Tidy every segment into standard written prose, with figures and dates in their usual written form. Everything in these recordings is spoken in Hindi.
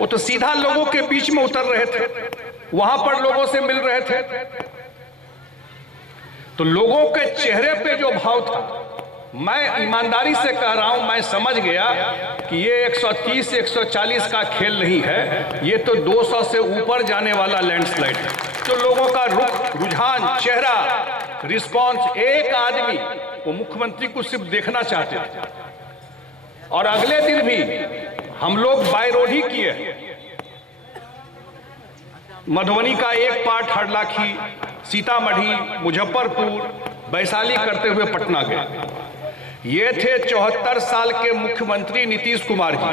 वो तो सीधा लोगों के बीच में उतर रहे थे, वहां पर लोगों से मिल रहे थे। तो लोगों के चेहरे पे जो भाव था, मैं ईमानदारी से कह रहा हूं, मैं समझ गया कि ये 130 140 का खेल नहीं है, ये तो 200 से ऊपर जाने वाला लैंडस्लाइड है। तो लोगों का रुख, रुझान, चेहरा, रिस्पॉन्स, एक आदमी वो मुख्यमंत्री को सिर्फ देखना चाहते थे। और अगले दिन भी हम लोग बाय रोड ही किए। मधुबनी का एक पार्ट हरलाखी, सीतामढ़ी, मुजफ्फरपुर, वैशाली करते हुए पटना गए। ये थे 74 साल के मुख्यमंत्री Nitish Kumar ji,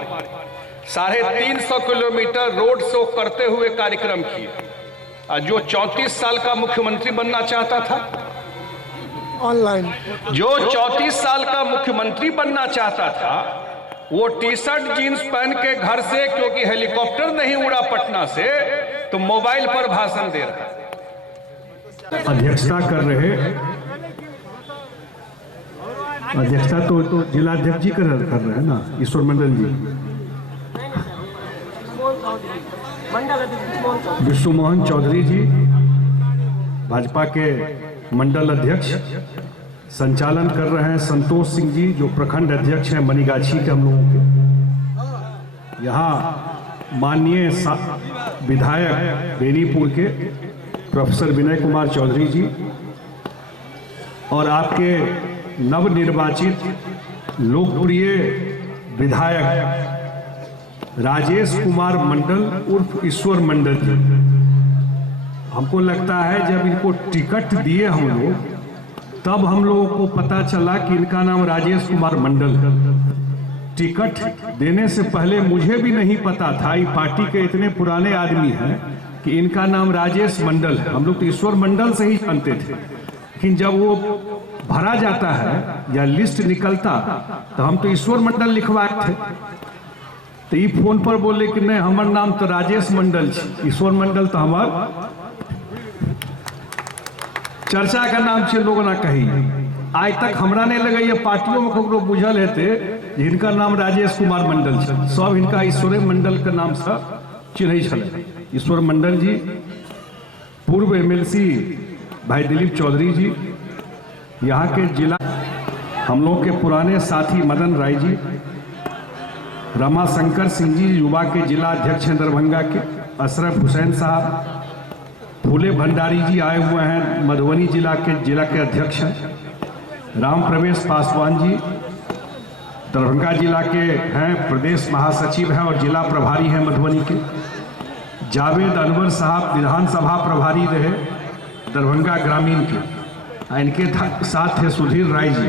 350 kilometre road show करते हुए कार्यक्रम किए। और जो 34 साल का मुख्यमंत्री बनना चाहता था, ऑनलाइन, जो 34 साल का मुख्यमंत्री बनना चाहता था, वो टी शर्ट जींस पहन के घर से, क्योंकि हेलीकॉप्टर नहीं उड़ा पटना से, तो मोबाइल पर भाषण दे रहा। अध्यक्षता कर रहे, अध्यक्षता तो जिलाध्यक्ष जी कर रहे हैं ना, ईश्वर मंडल जी, विष्णु मोहन चौधरी जी भाजपा के मंडल अध्यक्ष। संचालन कर रहे हैं संतोष सिंह जी, जो प्रखंड अध्यक्ष हैं मनीगाछी के हम लोगों के। यहाँ माननीय विधायक बेनीपुर के प्रोफेसर विनय कुमार चौधरी जी और आपके नवनिर्वाचित लोकप्रिय विधायक राजेश कुमार मंडल उर्फ ईश्वर मंडल जी। हमको लगता है जब इनको टिकट दिए हम लोग, तब हम लोगों को पता चला कि इनका नाम राजेश कुमार मंडल है। टिकट देने से पहले मुझे भी नहीं पता था, ये पार्टी के इतने पुराने आदमी हैं कि इनका नाम राजेश मंडल है। हम लोग तो ईश्वर मंडल से ही जानते थे, लेकिन जब वो भरा जाता है या लिस्ट निकलता तो हम तो ईश्वर मंडल लिखवाए थे। तो ये फोन पर बोले कि नहीं, हमार नाम तो राजेश मंडल, ईश्वर मंडल तो हमार चर्चा का नाम से लोग ना कही। आज तक हमरा नहीं लगा ये पार्टियों में ककरो बुझल हेते जिनका नाम राजेश कुमार मंडल है, सब इनका ईश्वर मंडल के नाम से चिन्ह छे। ईश्वर मंडल जी, पूर्व एमएलसी भाई दिलीप चौधरी जी, यहाँ के जिला हम लोग के पुराने साथी मदन राय जी, रमाशंकर सिंह जी युवा के जिला अध्यक्ष हैं दरभंगा के, अशरफ हुसैन साहब, फूले भंडारी जी आए हुए हैं मधुबनी जिला के अध्यक्ष हैं, राम प्रवेश पासवान जी दरभंगा जिला के हैं, प्रदेश महासचिव हैं और जिला प्रभारी हैं मधुबनी के, जावेद अनवर साहब विधानसभा प्रभारी रहे दरभंगा ग्रामीण के, इनके साथ थे सुधीर राय जी,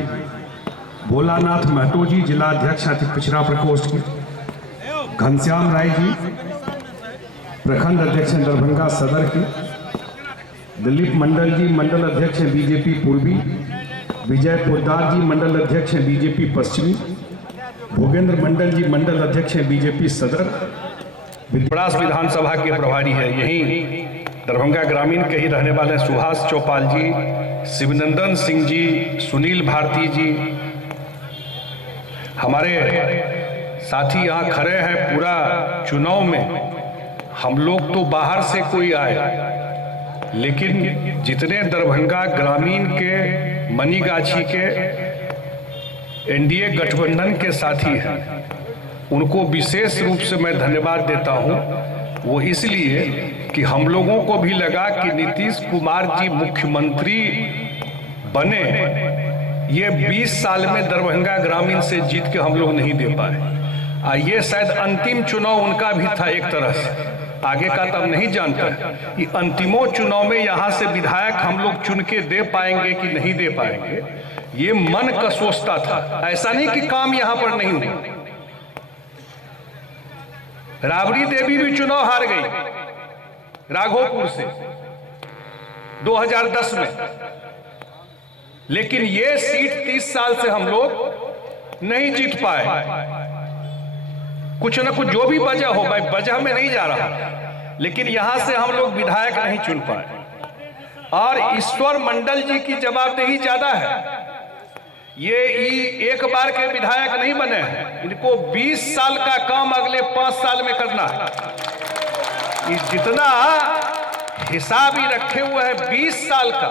भोलानाथ महतो जी जिला अध्यक्ष अति पिछड़ा प्रकोष्ठ के, घनश्याम राय जी प्रखंड अध्यक्ष हैं दरभंगा सदर के, दिलीप मंडल जी मंडल अध्यक्ष हैं बीजेपी पूर्वी, विजय पोद्दार जी मंडल अध्यक्ष हैं बीजेपी पश्चिमी, भूपेंद्र मंडल जी मंडल अध्यक्ष हैं बीजेपी सदर, विद्यास विधानसभा के प्रभारी है, यहीं दरभंगा ग्रामीण के ही रहने वाले सुभाष चौपाल जी, शिवनंदन सिंह जी, सुनील भारती जी, हमारे साथी यहाँ खड़े हैं। पूरा चुनाव में हम लोग तो बाहर से कोई आए, लेकिन जितने दरभंगा ग्रामीण के, मनीगाछी के एनडीए गठबंधन के साथी हैं, उनको विशेष रूप से मैं धन्यवाद देता हूं। वो इसलिए कि हम लोगों को भी लगा कि नीतीश कुमार जी मुख्यमंत्री बने, ये 20 साल में दरभंगा ग्रामीण से जीत के हम लोग नहीं दे पाए। ये शायद अंतिम चुनाव उनका भी था एक तरह से, आगे का तो हम नहीं जानते कि अंतिमों चुनाव में यहाँ से विधायक हम लोग चुन के दे पाएंगे कि नहीं दे पाएंगे, ये मन का सोचता था। ऐसा नहीं कि काम यहाँ पर नहीं हुआ। राबड़ी देवी भी चुनाव हार गई राघोपुर से 2010 में, लेकिन ये सीट 30 साल से हम लोग नहीं जीत पाए। कुछ न कुछ जो भी वजह हो, मैं वजह में नहीं जा रहा, लेकिन यहां से हम लोग विधायक नहीं चुन पाए। और ईश्वर मंडल जी की जवाबदेही ज्यादा है, ये एक बार के विधायक नहीं बने हैं, इनको 20 साल का काम अगले 5 साल में करना है। ये जितना हिसाब ही रखे हुए है 20 साल का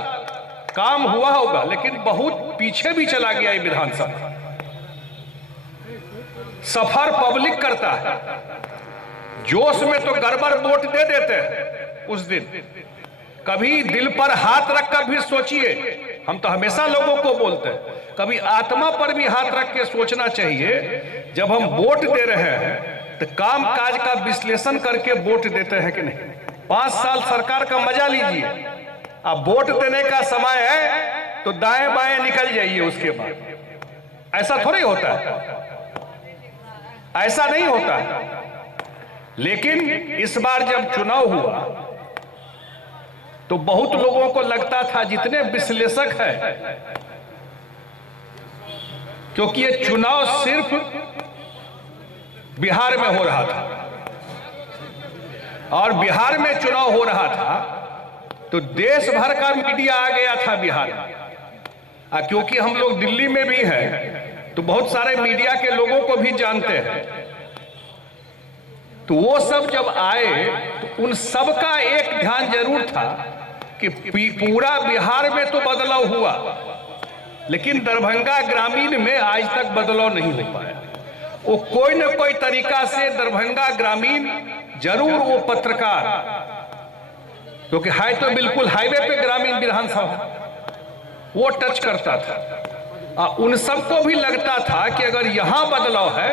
काम हुआ होगा, लेकिन बहुत पीछे भी चला गया ये विधानसभा। सफर पब्लिक करता है, जोश में तो गड़बड़ वोट दे देते हैं उस दिन। कभी दिल पर हाथ रखकर भी सोचिए, हम तो हमेशा लोगों को बोलते हैं, कभी आत्मा पर भी हाथ रख के सोचना चाहिए। जब हम वोट दे रहे हैं तो काम काज का विश्लेषण करके वोट देते हैं कि नहीं। 5 साल सरकार का मजा लीजिए, अब वोट देने का समय है तो दाएं बाएं निकल जाइए उसके बाद। ऐसा थोड़ी होता है, ऐसा नहीं होता है। लेकिन इस बार जब चुनाव हुआ तो बहुत लोगों को लगता था, जितने विश्लेषक हैं, क्योंकि ये चुनाव सिर्फ बिहार में हो रहा था और बिहार में चुनाव हो रहा था तो देश भर का मीडिया आ गया था बिहार में। क्योंकि हम लोग दिल्ली में भी हैं तो बहुत सारे मीडिया के लोगों को भी जानते हैं। तो वो सब जब आए तो उन सब का एक ध्यान जरूर था कि पूरा बिहार में तो बदलाव हुआ, लेकिन दरभंगा ग्रामीण में आज तक बदलाव नहीं हो पाया। वो कोई न कोई तरीका से दरभंगा ग्रामीण जरूर वो पत्रकार, क्योंकि है तो बिल्कुल हाईवे पे ग्रामीण विधानसभा, वो टच करता था। उन सबको भी लगता था कि अगर यहां बदलाव है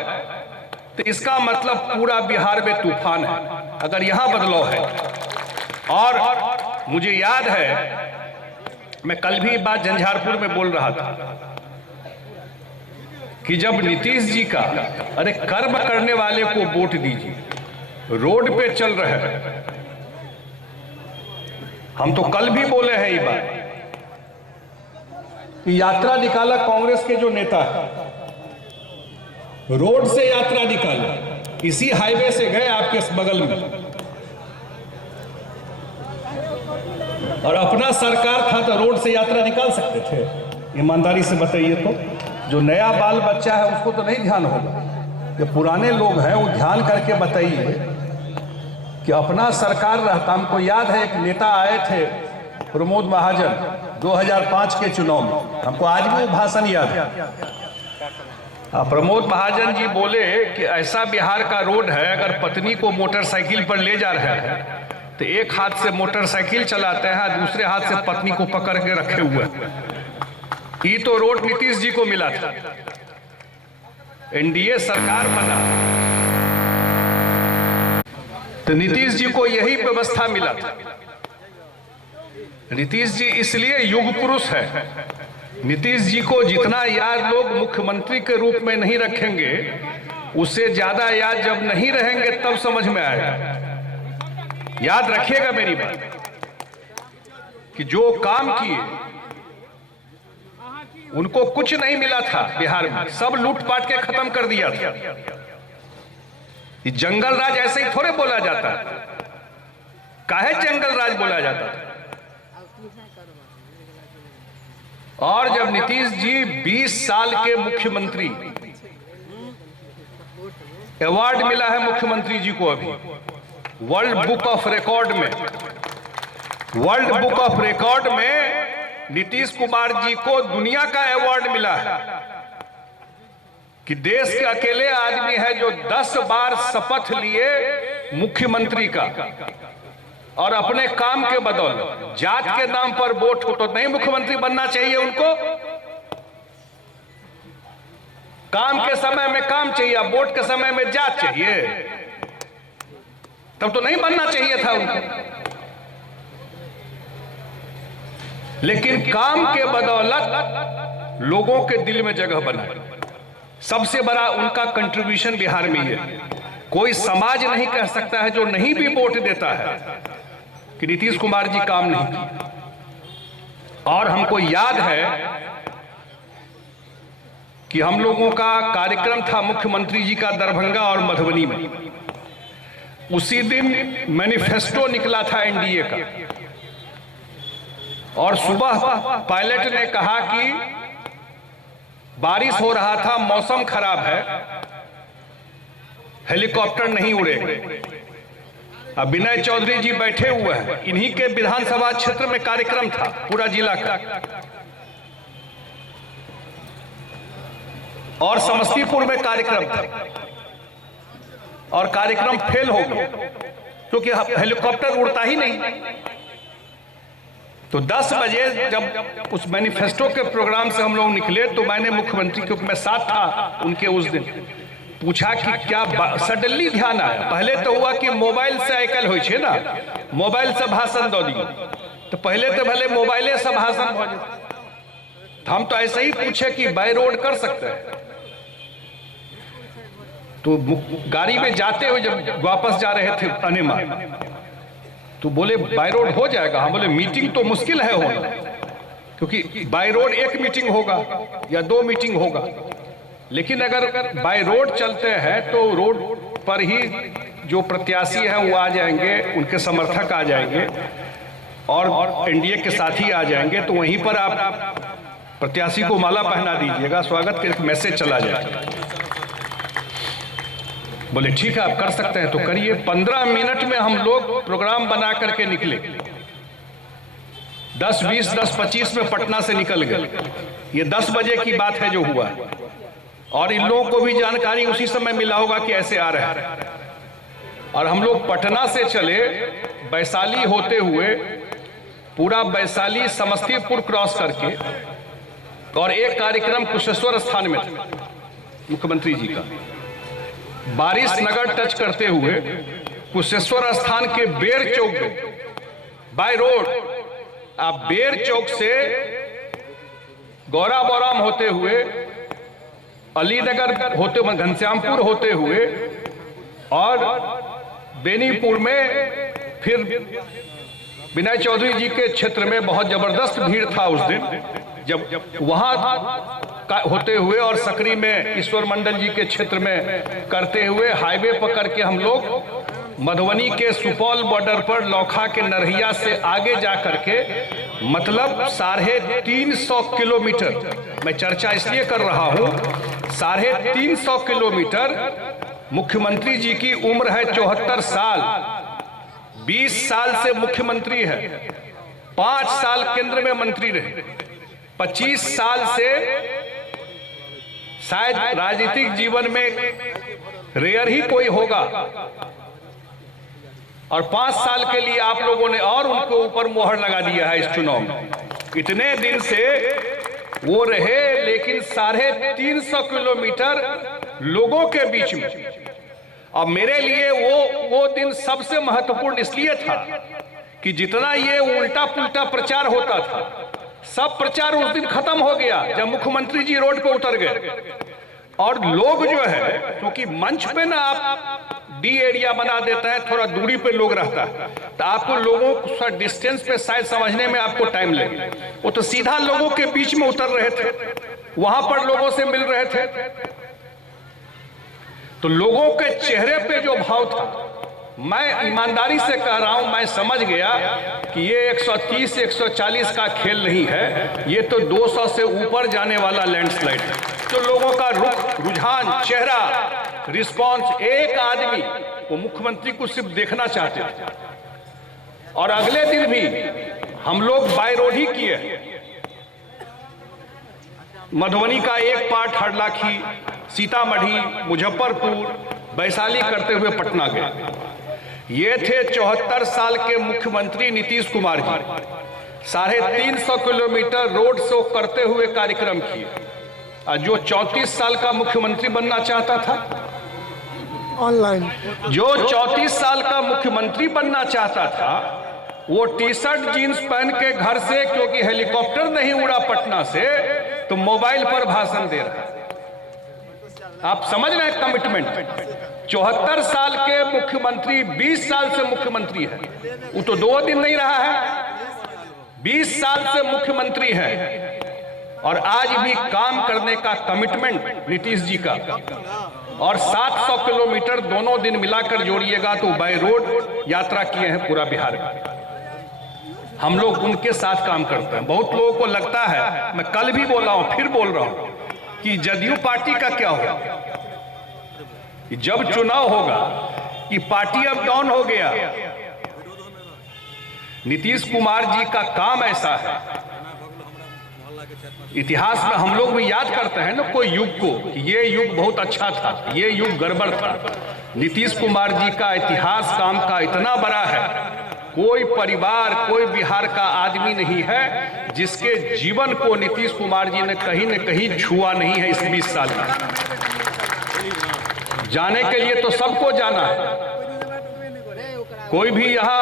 तो इसका मतलब पूरा बिहार में तूफान है, अगर यहां बदलाव है। और मुझे याद है, मैं कल भी बात झंझारपुर में बोल रहा था कि जब नीतीश जी का अरे कर्म करने वाले को वोट दीजिए, रोड पे चल रहे हैं, हम तो कल भी बोले हैं ये बात, यात्रा निकाला कांग्रेस के जो नेता है, रोड से यात्रा निकाला, इसी हाईवे से गए आपके बगल में, और अपना सरकार था तो रोड से यात्रा निकाल सकते थे? ईमानदारी से बताइए तो। जो नया बाल बच्चा है उसको तो नहीं ध्यान होगा, जो पुराने लोग हैं वो ध्यान करके बताइए कि अपना सरकार रहता। हमको याद है एक नेता आए थे प्रमोद महाजन 2005 के चुनाव में, हमको आज भी वो भाषण याद है। प्रमोद महाजन जी बोले कि ऐसा बिहार का रोड है, अगर पत्नी को मोटरसाइकिल पर ले जा रहे हैं तो एक हाथ से मोटरसाइकिल चलाते हैं, दूसरे हाथ से पत्नी को पकड़ के रखे हुए। ये तो रोड नीतीश जी को मिला था, एनडीए सरकार बना तो नीतीश जी को यही व्यवस्था मिला था। नीतीश जी इसलिए युग पुरुष है। नीतीश जी को जितना याद लोग मुख्यमंत्री के रूप में नहीं रखेंगे, उससे ज्यादा याद जब नहीं रहेंगे तब समझ में आएगा। याद रखिएगा मेरी बात कि जो काम किए उनको कुछ नहीं मिला था बिहार में, सब लूटपाट के खत्म कर दिया था। ये जंगल राज ऐसे ही थोड़े बोला जाता है, काहे जंगल राज बोला जाता था। और जब नीतीश जी 20 साल के मुख्यमंत्री, अवार्ड मिला है मुख्यमंत्री जी को अभी वर्ल्ड बुक ऑफ रिकॉर्ड में, वर्ल्ड बुक ऑफ रिकॉर्ड में नीतीश कुमार जी को दुनिया का अवार्ड मिला है कि देश के अकेले आदमी है जो 10 बार शपथ लिए मुख्यमंत्री का, और अपने काम के बदौलत जात के नाम पर वोट हो तो नहीं मुख्यमंत्री बनना चाहिए उनको। काम के समय में काम चाहिए, वोट के समय में जात चाहिए, तब तो नहीं बनना चाहिए था उनको। लेकिन काम के बदौलत लोगों के दिल में जगह बना। सबसे बड़ा उनका कंट्रीब्यूशन बिहार में है। कोई समाज नहीं कह सकता है जो नहीं भी वोट देता है कि नीतीश कुमार जी काम नहीं किए। और हमको याद है कि हम लोगों का कार्यक्रम था मुख्यमंत्री जी का दरभंगा और मधुबनी में। उसी दिन मैनिफेस्टो निकला था एनडीए का, और सुबह पायलट ने कहा कि बारिश हो रहा था, मौसम खराब है, हेलीकॉप्टर नहीं उड़े। अब विनय चौधरी जी बैठे हुए हैं, इन्हीं के विधानसभा क्षेत्र में कार्यक्रम था पूरा जिला का, और समस्तीपुर में कार्यक्रम था, और कार्यक्रम फेल हो गया क्योंकि हेलीकॉप्टर उड़ता ही नहीं। तो 10 बजे जब उस मैनिफेस्टो के प्रोग्राम से हम लोग निकले तो मैंने मुख्यमंत्री, क्योंकि मैं साथ था उनके उस दिन, पूछा कि क्या सडनली ध्यान आया। पहले तो हुआ कि मोबाइल से आइकल हो छे ना, मोबाइल से भाषण दो दिए, तो पहले तो भले मोबाइले से भाषण हो जाए। हम तो ऐसे ही पूछे कि बाय रोड कर सकते हैं। तो गाड़ी में जाते हुए जब वापस जा रहे थे अनेमा, तो बोले बाय रोड हो जाएगा। हम बोले मीटिंग तो मुश्किल है होना, क्योंकि बाय रोड एक मीटिंग होगा या 2 मीटिंग होगा, लेकिन अगर बाय रोड चलते हैं तो रोड पर ही जो प्रत्याशी हैं वो आ जाएंगे, उनके समर्थक आ जाएंगे और एनडीए के साथी आ जाएंगे, तो वहीं पर आप प्रत्याशी को माला पहना दीजिएगा, स्वागत के मैसेज चला जाएगा। बोले ठीक है आप कर सकते हैं तो करिए। 15 मिनट में हम लोग प्रोग्राम बना करके निकले। 10:20, 10:25 में पटना से निकल गए। ये 10 बजे की बात है जो हुआ, और इन लोगों को भी जानकारी उसी समय मिला होगा कि ऐसे आ रहे हैं। और हम लोग पटना से चले, वैशाली होते हुए पूरा वैशाली समस्तीपुर क्रॉस करके, और एक कार्यक्रम कुशेश्वर स्थान में था मुख्यमंत्री जी का। बारिश नगर टच करते हुए कुशेश्वर स्थान के बेर चौक पे बाय रोड, आप बेर चौक से गौरा बोराम होते हुए, अलीनगर होते हुए, घनश्यामपुर होते हुए, और बेनीपुर में फिर विनय चौधरी जी के क्षेत्र में बहुत जबरदस्त भीड़ था उस दिन। जब वहां होते हुए और सकरी में ईश्वर मंडल जी के क्षेत्र में करते हुए हाईवे पकड़ के हम लोग मधुबनी के सुपौल बॉर्डर पर लौखा के नरहिया से आगे जा करके, मतलब 350 किलोमीटर, मैं चर्चा इसलिए कर रहा हूं, 350 किलोमीटर। मुख्यमंत्री जी की उम्र है 74 साल, 20 साल से मुख्यमंत्री है, 5 साल केंद्र में मंत्री रहे, 25 साल से शायद राजनीतिक जीवन में रेयर ही कोई होगा, और 5 साल के लिए आप लोगों ने और उनके ऊपर मोहर लगा दिया है इस चुनाव में। इतने दिन से वो रहे, लेकिन 350 किलोमीटर लोगों के बीच में। अब मेरे लिए वो दिन सबसे महत्वपूर्ण इसलिए था कि जितना ये उल्टा पुल्टा प्रचार होता था, सब प्रचार उस दिन खत्म हो गया जब मुख्यमंत्री जी रोड पे उतर गए। और लोग जो है, क्योंकि मंच पे ना आप डी एरिया बना देता है, थोड़ा दूरी पे लोग रहता है, तो आपको लोगों को डिस्टेंस पे शायद समझने में आपको टाइम लगे। वो तो सीधा लोगों के बीच में उतर रहे थे, वहां पर लोगों से मिल रहे थे, तो लोगों के चेहरे पे जो भाव था, मैं ईमानदारी से कह रहा हूं, मैं समझ गया कि ये 130 140 का खेल नहीं है, ये तो 200 से ऊपर जाने वाला लैंडस्लाइड है। तो लोगों का रुझान, चेहरा, रिस्पांस, एक आदमी वो मुख्यमंत्री को सिर्फ देखना चाहते थे। और अगले दिन भी हम लोग बाय रोड ही किए। मधुबनी का एक पार्ट हरलाखी, सीतामढ़ी, मुजफ्फरपुर, वैशाली करते हुए पटना गए। ये थे 74 साल के मुख्यमंत्री Nitish Kumar ji. 350 kilometre road show करते हुए कार्यक्रम किए। और जो 34 साल का मुख्यमंत्री बनना चाहता था, ऑनलाइन, जो 34 साल का मुख्यमंत्री बनना चाहता था, वो टी शर्ट जीन्स पहन के घर से, क्योंकि हेलीकॉप्टर नहीं उड़ा पटना से, तो मोबाइल पर भाषण दे रहा है। आप समझ रहे हैं कमिटमेंट। 74 साल के मुख्यमंत्री 20 साल से मुख्यमंत्री है, वो तो 2 दिन नहीं रहा है, 20 साल से मुख्यमंत्री है, और आज भी काम करने का कमिटमेंट नीतीश जी का। और 700 किलोमीटर दोनों दिन मिलाकर जोड़िएगा तो बाय रोड यात्रा किए हैं पूरा बिहार में। हम लोग उनके साथ काम करते हैं। बहुत लोगों को लगता है, मैं कल भी बोला हूं, फिर बोल रहा हूं, कि जदयू पार्टी का क्या होगा, कि जब चुनाव होगा कि पार्टी अब डाउन हो गया। नीतीश कुमार जी का काम ऐसा है, इतिहास में हम लोग भी याद करते हैं ना कोई युग को, ये युग बहुत अच्छा था, ये युग गड़बड़ था। नीतीश कुमार जी का इतिहास काम का इतना बड़ा है, कोई परिवार, कोई बिहार का आदमी नहीं है जिसके जीवन को नीतीश कुमार जी ने कहीं न कहीं छुआ नहीं है इस 20 साल में। जाने के लिए तो सबको जाना है, कोई भी यहां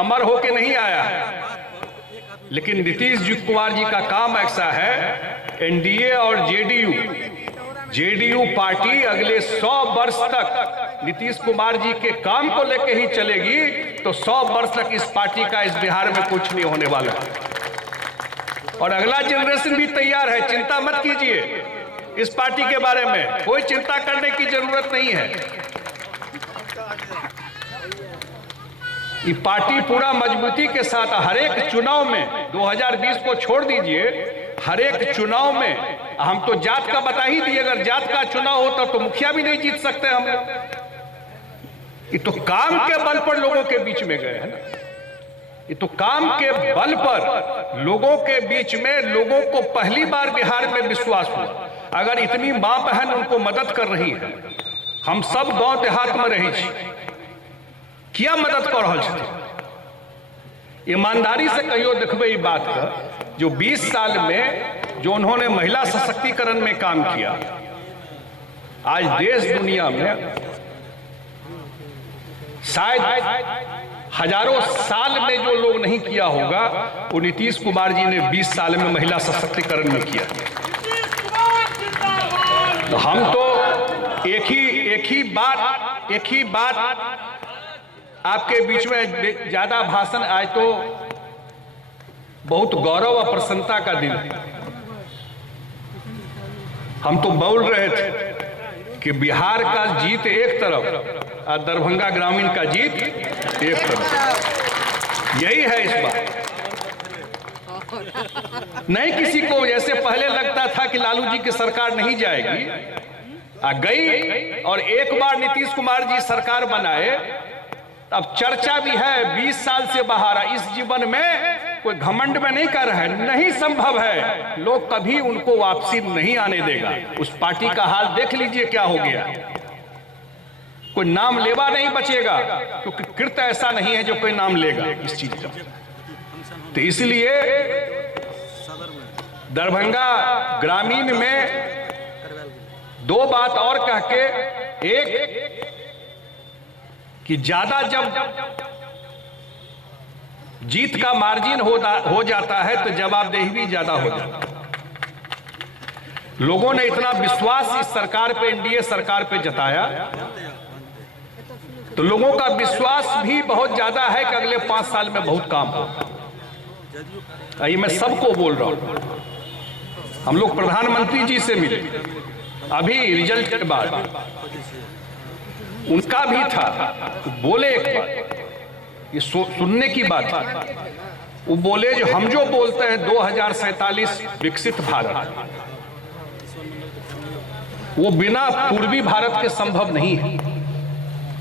अमर होके नहीं आया है, लेकिन नीतीश कुमार जी का काम ऐसा है, एनडीए और जेडीयू पार्टी अगले 100 वर्ष तक नीतीश कुमार जी के काम को लेकर ही चलेगी, तो 100 वर्ष तक इस पार्टी का इस बिहार में कुछ नहीं होने वाला है। और अगला जनरेशन भी तैयार है, चिंता मत कीजिए इस पार्टी के बारे में, कोई चिंता करने की जरूरत नहीं है। ये पार्टी पूरा मजबूती के साथ हर एक चुनाव में, 2020 को छोड़ दीजिए, हर एक चुनाव में, हम तो जात का बता ही दिए, अगर जात का चुनाव होता तो मुखिया भी नहीं जीत सकते हम। ये तो काम के बल पर लोगों के बीच में गए हैं ना, ये तो काम के बल पर लोगों के बीच में, लोगों को पहली बार बिहार में विश्वास हुआ। अगर इतनी मां बहन उनको मदद कर रही है, हम सब गांव देहात में रही छी, क्या मदद कर रहा छे, ईमानदारी से कहियो देखबे ई बात का, जो 20 साल में जो उन्होंने महिला सशक्तिकरण में काम किया, आज देश दुनिया में शायद हजारों साल में जो लोग नहीं किया होगा, वो नीतीश कुमार जी ने 20 साल में महिला सशक्तिकरण में किया। तो हम तो एक ही बात आपके बीच में, ज्यादा भाषण, आज तो बहुत गौरव और प्रसन्नता का दिन है। हम तो बोल रहे थे कि बिहार का जीत एक तरफ और दरभंगा ग्रामीण का जीत एक तरफ, यही है इस बार। नहीं किसी को जैसे पहले लगता था कि लालू जी की सरकार नहीं जाएगी, गई, और एक बार नीतीश कुमार जी सरकार बनाए, अब चर्चा भी है 20 साल से बाहर। इस जीवन में कोई घमंड में नहीं कर रहा है, नहीं संभव है, लोग कभी उनको वापसी नहीं आने देगा। उस पार्टी का हाल देख लीजिए क्या हो गया, कोई नाम लेवा नहीं बचेगा, क्योंकि कृत ऐसा नहीं है जो कोई नाम लेगा इस चीज का। तो इसलिए दरभंगा ग्रामीण में दो बात और कह के, एक कि ज्यादा जब जीत का मार्जिन हो जाता है तो जवाबदेही भी ज्यादा हो जाता है। लोगों ने इतना विश्वास इस सरकार पे, एनडीए सरकार पे जताया, तो लोगों का विश्वास भी बहुत ज्यादा है कि अगले 5 साल में बहुत काम होगा। ये मैं सबको बोल रहा हूं। हम लोग प्रधानमंत्री जी से मिले अभी रिजल्ट के बाद, उनका भी था, बोले एक बात, ये सुनने की बात है, वो बोले जो हम जो बोलते हैं 2047 विकसित भारत, वो बिना पूर्वी भारत के संभव नहीं है।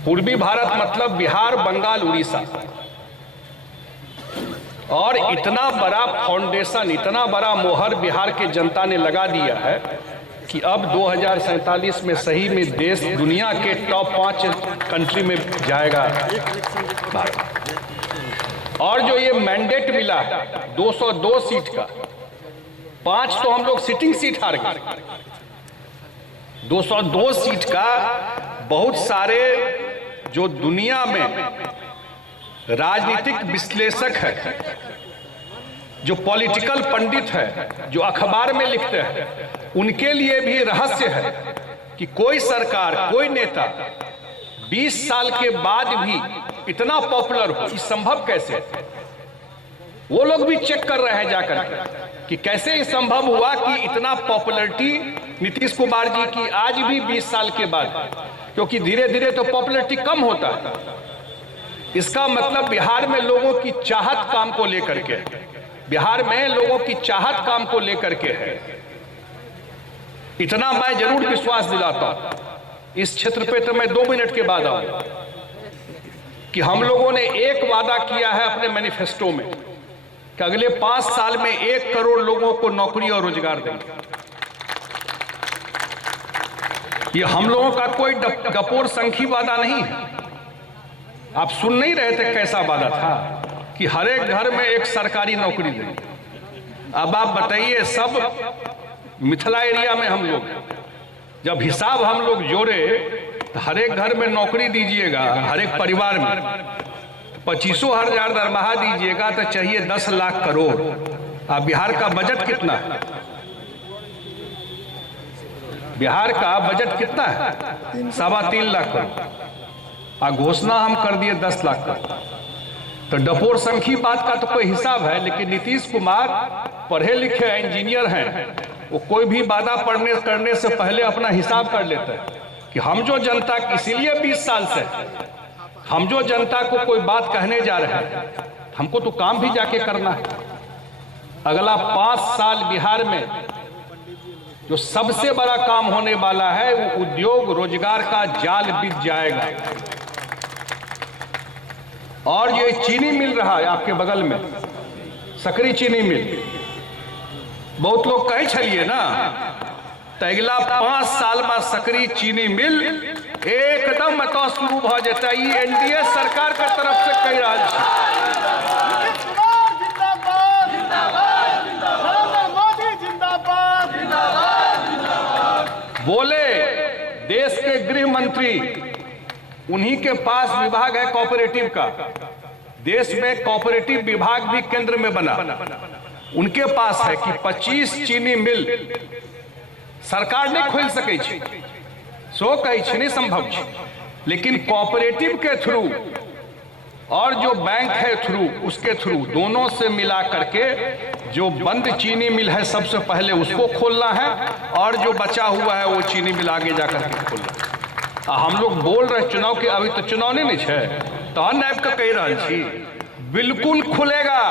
पूर्वी भारत मतलब बिहार, बंगाल, उड़ीसा, और इतना बड़ा फाउंडेशन, इतना बड़ा मोहर बिहार के जनता ने लगा दिया है कि अब 2047 में सही में देश दुनिया के टॉप 5 कंट्री में जाएगा भारत। और जो ये मैंडेट मिला है 202 सीट का, 5 तो हम लोग सिटिंग सीट हार गए, 202 सीट का, बहुत सारे जो दुनिया में राजनीतिक विश्लेषक है, जो पॉलिटिकल पंडित है, जो अखबार में लिखते हैं, उनके लिए भी रहस्य है कि कोई सरकार, कोई नेता 20 साल के बाद भी इतना पॉपुलर हो, ये संभव कैसे? वो लोग भी चेक कर रहे हैं जाकर के कि कैसे ये संभव हुआ कि इतना पॉपुलैरिटी नीतीश कुमार जी की आज भी 20 साल के बाद, क्योंकि धीरे धीरे तो पॉपुलैरिटी कम होता है। इसका मतलब बिहार में लोगों की चाहत काम को लेकर के, बिहार में लोगों की चाहत काम को लेकर के है। इतना मैं जरूर विश्वास दिलाता हूं, इस क्षेत्र पे तो मैं 2 मिनट के बाद आऊंगा, कि हम लोगों ने एक वादा किया है अपने मैनिफेस्टो में कि अगले 5 साल में 1 करोड़ लोगों को नौकरी और रोजगार देंगे। ये हम लोगों का कोई गपोर संखी वादा नहीं है। आप सुन नहीं रहे थे कैसा वादा था कि हर एक घर में एक सरकारी नौकरी देंगे। अब आप बताइए, सब मिथिला एरिया में हम लोग जब हिसाब हम लोग जोड़े तो हर एक घर में नौकरी दीजिएगा, हर एक परिवार में 25,000 दरमाहा दीजिएगा तो चाहिए 10 लाख करोड़। अब बिहार का बजट कितना है? बिहार का बजट कितना है? 3.25 लाख करोड़। घोषणा हम कर दिए 10 लाख करोड़। तो डपोर संखी बात का तो कोई हिसाब है, लेकिन नीतीश कुमार पढ़े लिखे इंजीनियर हैं, वो कोई भी वादा करने से पहले अपना हिसाब कर लेते हैं कि हम जो जनता, इसीलिए 20 साल से हम जो जनता को कोई बात कहने जा रहे हैं, हमको तो काम भी जाके करना है। अगला 5 साल बिहार में जो सबसे बड़ा काम होने वाला है वो उद्योग रोजगार का जाल बिछ जाएगा। और ये चीनी मिल रहा है आपके बगल में, सकरी चीनी मिल, बहुत लोग कहे छलिए ना, तो अगला 5 साल में सकरी चीनी मिल एकदम तो शुरू भ जेतै। ये एनडीए सरकार के तरफ से कह रहा है। बोले देश के गृह मंत्री, उन्हीं के पास विभाग है कोऑपरेटिव का। देश में कोऑपरेटिव विभाग भी केंद्र में बना, उनके पास है कि 25 चीनी मिल सरकार नहीं खोल सके छी, सो कही छी नहीं संभव छी, लेकिन कोऑपरेटिव के थ्रू और जो बैंक है थ्रू, उसके थ्रू दोनों से मिला करके जो बंद चीनी मिल है सबसे पहले उसको खोलना है, और जो बचा हुआ है वो चीनी मिल आगे जाकर के खोलना है। हम लोग बोल रहे चुनाव के, अभी तो चुनाव नहीं है, तो नायब का कह रहा छी बिल्कुल खुलेगा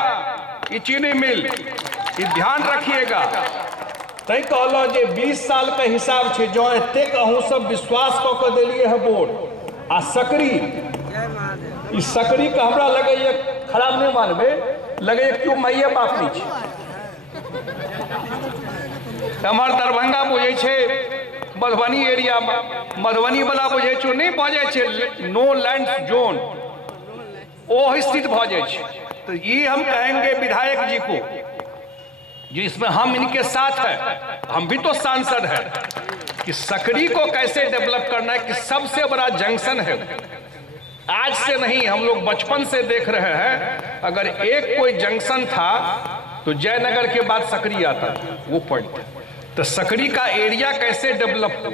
ये चीनी मिल, ये ध्यान रखिएगा। तै कहलो जे 20 साल के हिसाब छे, जो एतेक अहूँ सब विश्वास कऽ के देलिए है वोट। आ सकरी, इस सकरी का हमरा लगे खराब नहीं मानबे, लगे क्यों माइए बाप नहीं छे। हमार दरभंगा बुझे छे, मधुबनी एरिया में मधुबनी वाला बुझे छो नहीं बजे छे नो लैंड जोन, वो स्थित भ जाए छे। तो ये हम कहेंगे विधायक जी को, जिसमें हम इनके साथ हैं, हम भी तो सांसद हैं, कि सकरी को कैसे डेवलप करना है, कि सबसे बड़ा जंक्शन है। आज से नहीं, हम लोग बचपन से देख रहे हैं, अगर एक कोई जंक्शन था तो जयनगर के बाद सकरी आता था, वो पॉइंट। तो सकरी का एरिया कैसे डेवलप हो,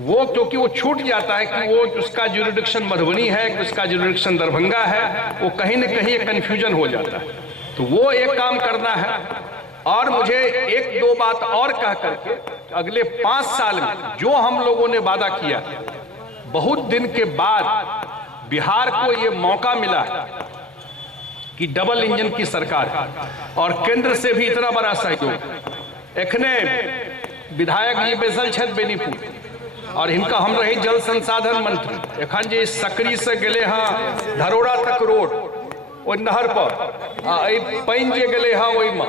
वो क्योंकि वो छूट जाता है कि वो उसका जुरिडिक्शन मधुबनी है, उसका जुरिडिक्शन दरभंगा है, वो कहीं न कहीं कंफ्यूजन हो जाता है। तो वो एक काम करना है। और मुझे 1-2 बात और कह करके, अगले 5 साल में जो हम लोगों ने वादा किया, बहुत दिन के बाद बिहार को ये मौका मिला है कि डबल इंजन की सरकार है, और केंद्र से भी इतना बड़ा सहयोग। एखने विधायक जी बैसल छथि बेनीपुर, और इनका हम रही जल संसाधन मंत्री, एखन जे सकरी से गेले हाँ धरोड़ा तक रोड, ओ नहर पर पानि जे गेले हाँ ओहिमे,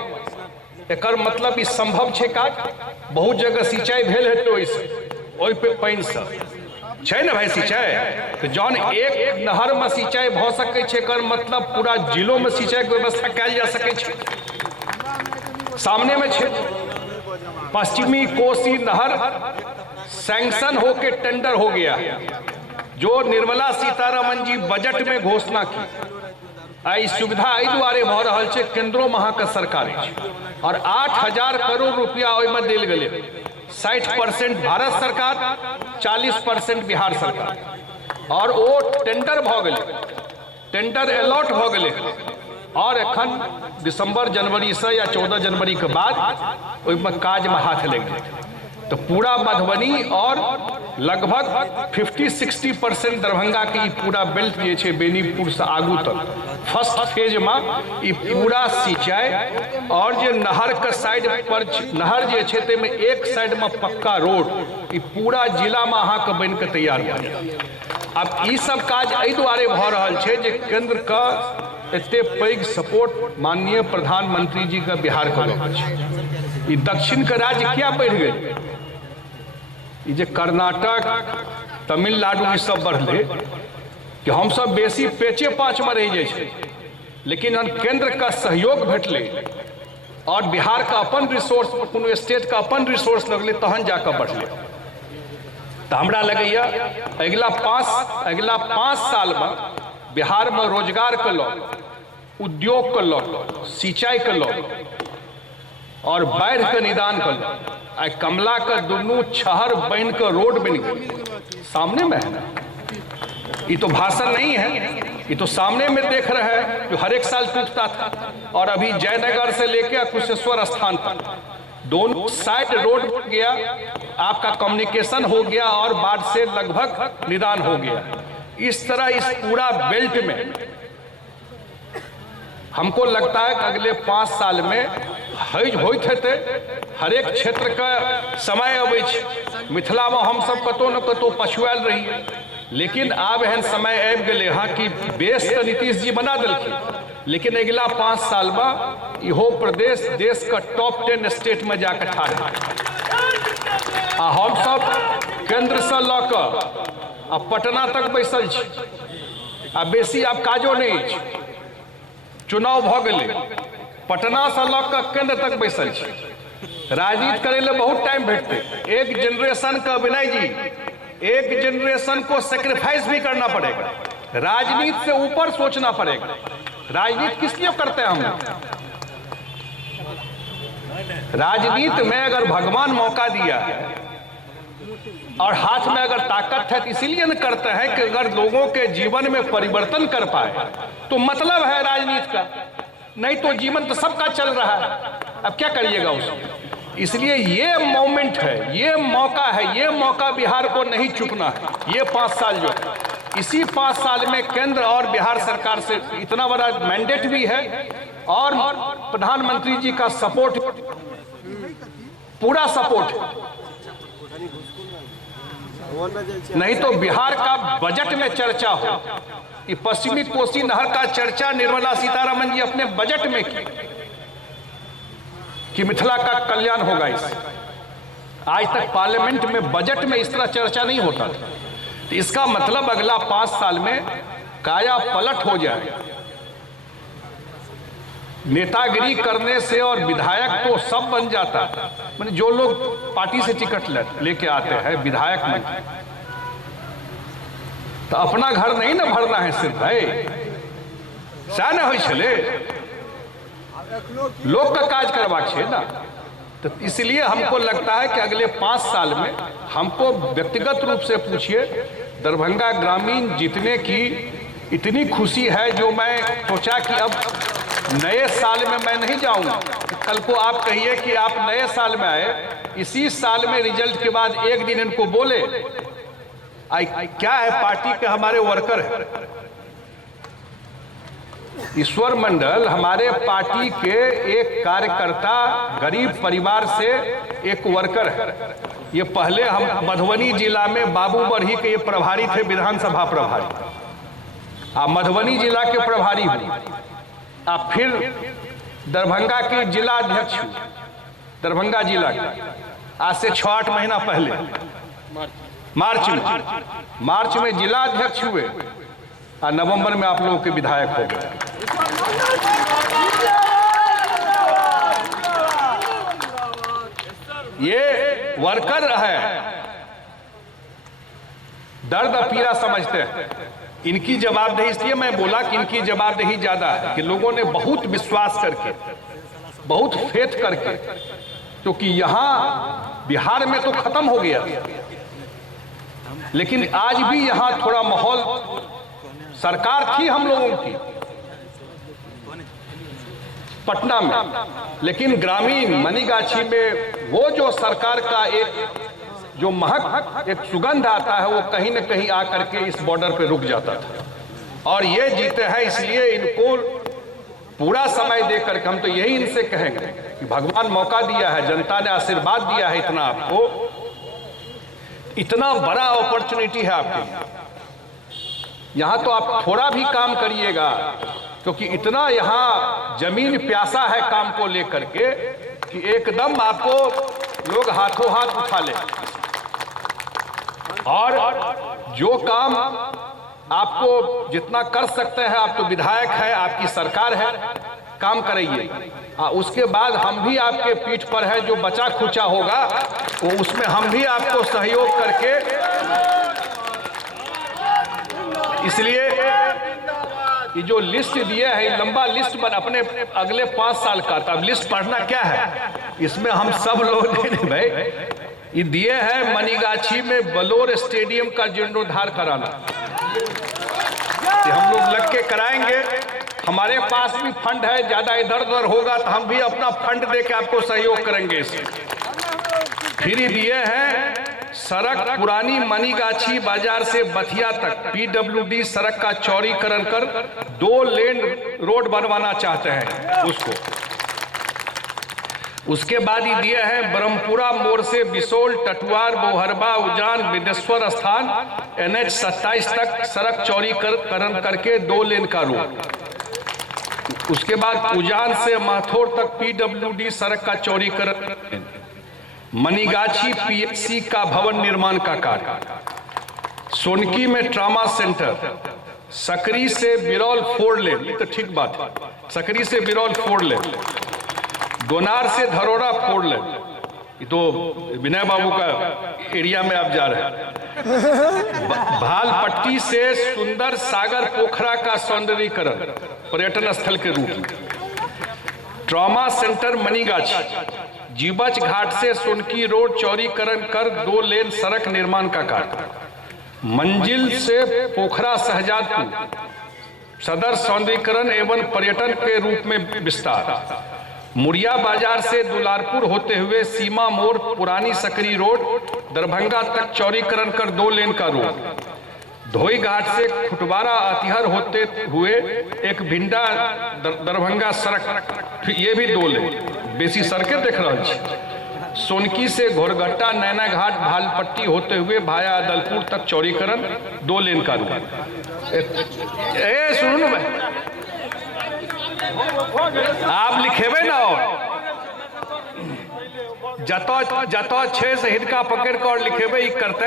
एकर मतलब ई संभव छै का, बहुत जगह सिंचाई भेल हेतै ओहि पे पानि से छै ने भाई सिंचाई। तो जौन एक नहर में सिंचाई भ सकै छै, एकर मतलब पूरा जिलों में सिंचाई के व्यवस्था कयल जा सकै छै। सामने में छै पश्चिमी कोसी नहर सैंक्शन होके टेंडर हो गया, जो निर्मला सीतारमन जी बजट में घोषणा की। आई सुविधा एहि दुआरे भ रहल छै, केंद्रो में अहाँके सरकार छै, और 8,000 करोड़ रुपया ओहिमे देल गेलै। 60% भारत सरकार, 40% बिहार सरकार, और वो टेंडर भ गेलै, टेंडर अलॉट भ गेलै, और एखन दिसंबर जनवरी से या 14 जनवरी के बाद ओहिमे काज में हाथ लग जेतै। तो पूरा मधुबनी और लगभग 50-60% दरभंगा की पूरा बेल्ट जे छै बेनीपुर से आगू तक फर्स्ट फेज में ई पूरा सिंचाई और जे नहर के साइड पर नहर जे छै ते में एक साइड में पक्का रोड ई पूरा जिला में अहाँ के बन के तैयार भ जायत। अब ई सब काज एहि दुआरे भ रहल छै जे केंद्र का एते पैघ सपोर्ट माननीय प्रधानमंत्री जी का बिहार के लोग छै। ई दक्षिण के राज्य क्या बढ़ गए, ई जे कर्नाटक तमिलनाडु ई सब बढ़ले कि हम सब बेसी पेचे पाँच में रह जाए, लेकिन केंद्र का सहयोग भेटले और बिहार का अपन रिसोर्स कोनो स्टेट का अपन रिसोर्स लगले तहन जाकर बढ़ले। तो हमरा लगैया अगला पाँच साल में बिहार में रोजगार के लॉ, उद्योग के लॉ, सिंचाई के लॉ और बाढ़ के निदान के लॉ, आई कमला का दोनों शहर बन के रोड बन गए सामने में है ना। ये तो भाषण नहीं है, ये तो सामने में देख रहे हैं जो हर एक साल टूटता था। और अभी जयनगर से लेकर कुशेश्वर स्थान तक दोनों साइड रोड गया, आपका कम्युनिकेशन हो गया और बाढ़ से लगभग निदान हो गया। इस तरह इस पूरा बेल्ट में हमको लगता है कि अगले 5 साल में होइत हेतै। हर एक क्षेत्र का समय अबै छै। मिथिला में हम सब कतौ न कतौ पछुआल रहिए, लेकिन आब एहन समय आबि गेलै हाँ कि बेस तो नीतीश जी बना देलखिन, लेकिन अगला 5 साल में इहो प्रदेश देश का टॉप 10 स्टेट में जाकर ठाड़ है। हम सब केंद्र से लऽ कऽ आ पटना तक बैसल छी, आ बेसी आब काजो नहीं छै। चुनाव भ गेलै, पटना से लऽ कऽ केंद्र तक बैसल छी। राजनीति करे ले बहुत टाइम भेटते। एक जनरेशन का विनय जी, एक जनरेशन को सेक्रीफाइस भी करना पड़ेगा, राजनीति से ऊपर सोचना पड़ेगा। राजनीति किस लिए करते हैं हम? राजनीति में अगर भगवान मौका दिया है और हाथ में अगर ताकत है तो इसीलिए न करते हैं कि अगर लोगों के जीवन में परिवर्तन कर पाए तो मतलब है राजनीति का, नहीं तो जीवन तो सबका चल रहा है, अब क्या करिएगा उसको। इसलिए ये मोमेंट है, ये मौका है, ये मौका बिहार को नहीं चुकना है। ये 5 साल जो है, इसी 5 साल में केंद्र और बिहार सरकार से इतना बड़ा मैंडेट भी है और प्रधानमंत्री जी का सपोर्ट, पूरा सपोर्ट। नहीं तो बिहार का बजट में चर्चा हो, ये पश्चिमी कोसी नहर का चर्चा निर्मला सीतारमण जी अपने बजट में की कि मिथिला का कल्याण होगा। इस आज तक पार्लियामेंट में बजट में इस तरह चर्चा नहीं होता था। तो इसका मतलब अगला 5 साल में काया पलट हो जाए। नेतागिरी करने से और विधायक तो सब बन जाता है, मैंने जो लोग पार्टी से टिकट लेके आते हैं विधायक में, तो अपना घर नहीं ना भरना है सिर्फ भाई, सह न हो छले लोग का काज करवा छे ना। तो इसलिए हमको लगता है कि अगले 5 साल में हमको व्यक्तिगत रूप से पूछिए, दरभंगा ग्रामीण जीतने की इतनी खुशी है जो मैं सोचा कि अब नए साल में मैं नहीं जाऊंगा। कल को आप कहिए कि आप नए साल में आए, इसी साल में रिजल्ट के बाद एक दिन इनको बोले क्या है, पार्टी के हमारे वर्कर है। ईश्वर मंडल हमारे पार्टी के एक कार्यकर्ता, गरीब परिवार से एक वर्कर है। ये पहले हम मधुबनी जिला में बाबू बरही के ये प्रभारी थे, विधानसभा प्रभारी। आप मधुबनी जिला के प्रभारी हुए, आप फिर दरभंगा के जिला अध्यक्ष हुए, दरभंगा जिला के आज से 6-8 महीना पहले मार्च में जिला अध्यक्ष हुए और नवंबर में आप लोगों के विधायक हो गए। ये वर्कर है, दर्द पीड़ा समझते हैं। इनकी जवाबदेही, इसलिए मैं बोला कि इनकी जवाबदेही ज्यादा है कि लोगों ने बहुत विश्वास करके, बहुत फेथ करके, क्योंकि यहां बिहार में तो खत्म हो गया, लेकिन आज भी यहां थोड़ा माहौल, सरकार थी हम लोगों की पटना में, लेकिन ग्रामीण मनीगाछी में वो जो सरकार का एक जो महक, एक सुगंध आता है, वो कहीं न कहीं आकर के इस बॉर्डर पे रुक जाता था। और ये जीते हैं, इसलिए इनको पूरा समय देकर के हम तो यही इनसे कहेंगे कि भगवान मौका दिया है, जनता ने आशीर्वाद दिया है, इतना आपको, इतना बड़ा अपॉर्चुनिटी है आपके लिए। यहां तो आप थोड़ा भी काम करिएगा, क्योंकि इतना यहां जमीन प्यासा है काम को लेकर के कि एकदम आपको लोग हाथों हाथ उठा ले। और जो काम आपको जितना कर सकते हैं, आप तो विधायक है, आपकी सरकार है, काम कराइए। उसके बाद हम भी आपके पीठ पर है, जो बचा खुचा होगा वो उसमें हम भी आपको सहयोग करके, इसलिए ये जो लिस्ट दिए है, लंबा लिस्ट बन अपने अगले 5 साल का था। लिस्ट पढ़ना क्या है, इसमें हम सब लोग भाई ये दिए हैं मनीगाछी में बलौर स्टेडियम का जीर्णोद्धार कराना, हम लोग लग के कराएंगे। हमारे पास भी फंड है, ज्यादा इधर उधर होगा तो हम भी अपना फंड देके आपको सहयोग करेंगे इसमें। फिर दिए हैं सड़क पुरानी मनीगाछी बाजार से बथिया तक पीडब्ल्यूडी सड़क का चौड़ीकरण कर 2 लेन रोड बनवाना चाहते हैं उसको। उसके बाद ही दिए हैं ब्रह्मपुरा मोड़ से बिसोल, टटुआर, बोहरबा, उजान, बिदेश्वर स्थान NH 27 तक सड़क चौड़ीकरण करके 2 लेन का रोड। उसके बाद उजान से माथोर तक पीडब्ल्यूडी सड़क का चौड़ीकरण, मनीगाछी PHC का भवन निर्माण का कार्य, सोनकी में ट्रामा सेंटर, सकरी से बिरौल 4 लेन, ये तो ठीक बात है, सकरी से बिरौल 4 लेन, दोनार से धरोड़ा 4 लेन, ये तो विनय बाबू का एरिया में आप जा रहे हैं। भालपट्टी से सुंदर सागर पोखरा का सौंदर्यीकरण पर्यटन स्थल के रूप में, ट्रॉमा सेंटर मनीगाछी, जीबच घाट से सोनकी रोड चौड़ीकरण कर 2 लेन सड़क निर्माण का कार्य, मंजिल से पोखरा शहजादपुर सदर सौंदर्यीकरण एवं पर्यटन के रूप में विस्तार, मुड़िया बाजार से दुलारपुर होते हुए सीमा मोड़ पुरानी सकरी रोड दरभंगा तक चौड़ीकरण कर 2 लेन का रोड, धोई घाट से खुटवारा अतिहर होते हुए एक भिंडा दरभंगा सड़क, ये भी 2 लेन, बेसी सड़कें देख रहा है। सोनकी से घोरघट्टा नैना घाट भालपट्टी होते हुए भाया अदलपुर तक चौड़ीकरण 2 लेन का रोड। सुनो ना भाई, आप लिखेबे ना, और जतो 6 से हिडका पकड़ कर और लिखेबे ई करते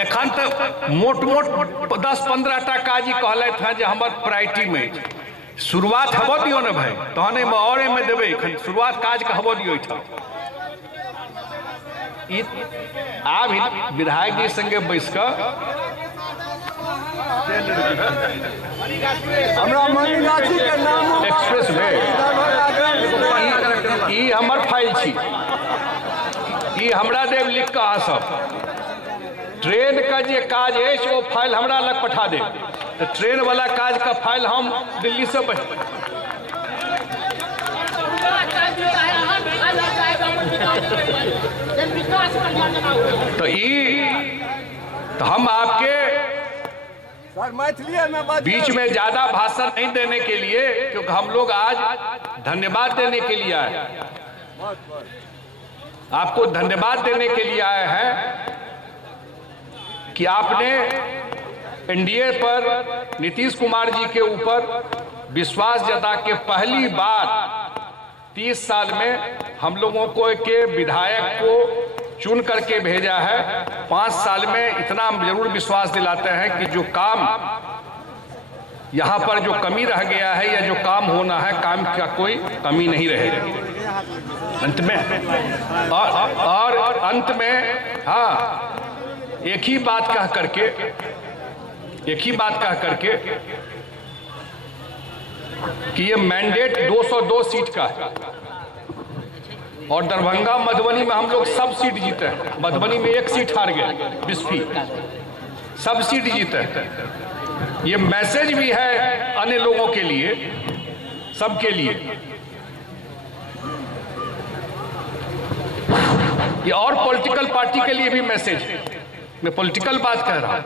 एखन तक मोट 10-15 टा काज कहलत है जे हमर प्रायोरिटी में शुरुआत हबो दियो ना भाई, तहने में और में देबे, एखन शुरुआत काज के हबो दियो। आप विधायक जी संगे बैस कर एक्सप्रेस वे ई हमर फाइल छी, ई हमरा देव लिख के आ सब ट्रेन का जे काज है वो फाइल हमरा लग पठा दे, तो ट्रेन वाला काज का फाइल हम दिल्ली से तो हम आपके बीच में ज्यादा भाषण नहीं देने के लिए, क्योंकि हम लोग आज धन्यवाद देने के लिए आए, आपको धन्यवाद देने के लिए आए हैं कि आपने एनडीए पर नीतीश कुमार जी के ऊपर विश्वास जता के पहली बार 30 साल में हम लोगों को के विधायक को चुन करके भेजा है। 5 साल में इतना जरूर विश्वास दिलाते हैं कि जो काम यहाँ पर जो कमी रह गया है या जो काम होना है, काम का कोई कमी नहीं रहेगी अंत में। और अंत में हाँ, एक ही बात कह करके कि ये मैंडेट 202 सीट का है और दरभंगा मधुबनी में हम लोग सब सीट जीते हैं। मधुबनी में 1 सीट हार गए, बिस्फी, सब सीट जीते हैं। ये मैसेज भी है अन्य लोगों के लिए, सबके लिए ये और पॉलिटिकल पार्टी के लिए भी मैसेज है। मैं पॉलिटिकल बात कह रहा हूं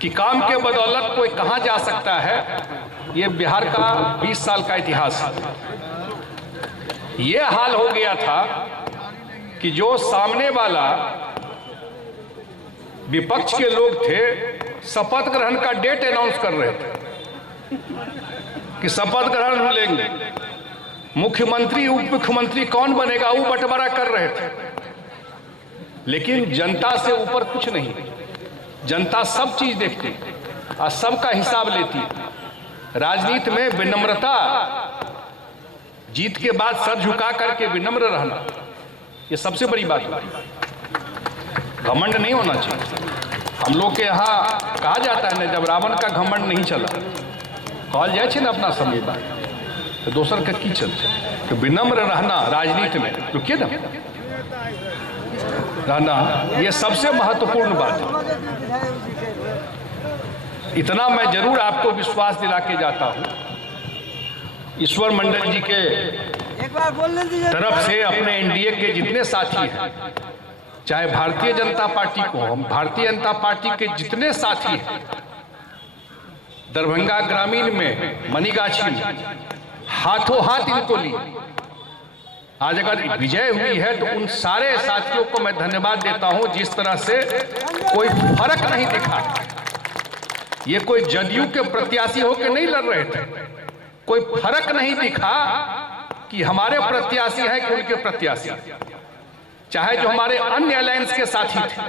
कि काम के बदौलत कोई कहां जा सकता है। ये बिहार का 20 साल का इतिहास है। ये हाल हो गया था कि जो सामने वाला विपक्ष के लोग थे शपथ ग्रहण का डेट अनाउंस कर रहे थे कि शपथ ग्रहण लेंगे, मुख्यमंत्री उप मुख्यमंत्री कौन बनेगा वो बंटवारा कर रहे थे। लेकिन जनता से ऊपर कुछ नहीं, जनता सब चीज देखती और सबका हिसाब लेती। राजनीति में विनम्रता, जीत के बाद सर झुका करके विनम्र रहना, ये सबसे बड़ी बात होती है। घमंड नहीं होना चाहिए। हम लोग के यहाँ कहा जाता है ना, जब रावण का घमंड नहीं चला, कहल जाए ना अपना समय बात तो दोसर का की चलते, तो विनम्र रहना राजनीति में, रुकिए ना, रहना ये सबसे महत्वपूर्ण बात है। इतना मैं जरूर आपको विश्वास दिला के जाता हूं, ईश्वर मंडल जी के तरफ से अपने एनडीए के जितने साथी हैं, चाहे भारतीय जनता पार्टी को, हम भारतीय जनता पार्टी के जितने साथी हैं, दरभंगा ग्रामीण में, मनीगाछी में हाथों हाथ इनको लिए। आज अगर विजय हुई है तो उन सारे साथियों को मैं धन्यवाद देता हूं, जिस तरह से कोई फर्क नहीं दिखा। ये कोई जदयू के प्रत्याशी होकर नहीं लड़ रहे थे, कोई फर्क नहीं दिखा कि हमारे प्रत्याशी है कि उनके प्रत्याशी। चाहे जो हमारे अन्य अलायंस के साथी थे,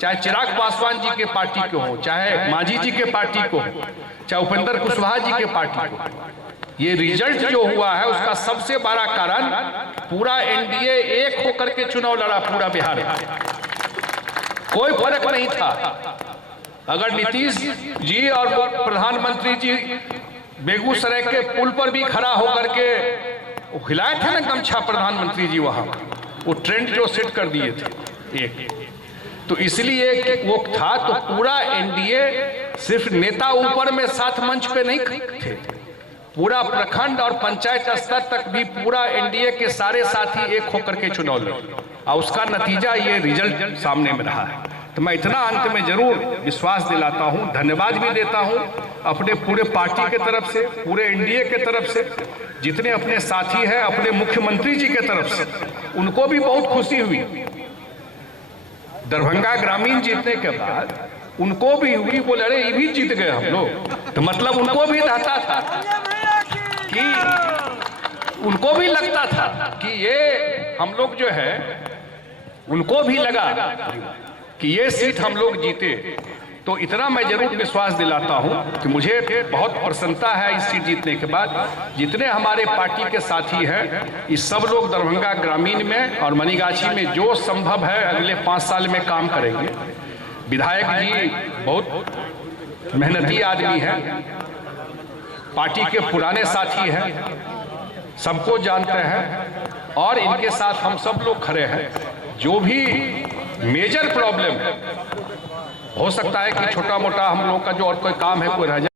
चाहे चिराग पासवान जी के पार्टी के हो, चाहे मांझी जी के पार्टी को हो, चाहे उपेंद्र कुशवाहा जी के पार्टी को, ये रिजल्ट जो हुआ है उसका सबसे बड़ा कारण पूरा एनडीए एक होकर के चुनाव लड़ा पूरा बिहार में। कोई फर्क नहीं था। अगर नीतीश जी और प्रधानमंत्री जी बेगूसराय के पुल पर भी खड़ा होकर के हिलाए थे ना गमछा, प्रधानमंत्री जी वहां वो ट्रेंड जो सेट कर दिए थे एक, तो इसलिए वो था। तो पूरा एनडीए सिर्फ नेता ऊपर में साथ मंच पे नहीं थे, पूरा प्रखंड और पंचायत स्तर तक भी पूरा एनडीए के सारे साथी एक होकर के चुनाव लड़े और उसका नतीजा ये रिजल्ट सामने में रहा है। तो मैं इतना अंत में जरूर विश्वास दिलाता हूं, धन्यवाद भी देता हूं अपने पूरे पार्टी के तरफ से, पूरे एनडीए के तरफ से, जितने अपने साथी हैं, अपने मुख्यमंत्री जी के तरफ से, उनको भी बहुत खुशी हुई। दरभंगा ग्रामीण जीतने के बाद उनको भी हुई, बोले अरे ये भी जीत गए हम लोग, तो मतलब उनको भी रहता था कि उनको भी लगता था कि ये हम लोग जो है, उनको भी लगा कि ये सीट हम लोग जीते। तो इतना मैं जरूर विश्वास दिलाता हूं कि मुझे बहुत प्रसन्नता है इस सीट जीतने के बाद। जितने हमारे पार्टी के साथी हैं, इस सब लोग दरभंगा ग्रामीण में और मनीगाछी में जो संभव है अगले 5 साल में काम करेंगे। विधायक जी बहुत मेहनती आदमी हैं, पार्टी के पुराने साथी हैं, सबको जानते हैं और इनके साथ हम सब लोग खड़े हैं। जो भी मेजर प्रॉब्लम है, हो सकता है कि छोटा मोटा हम लोग का जो और कोई काम है कोई रह जाए,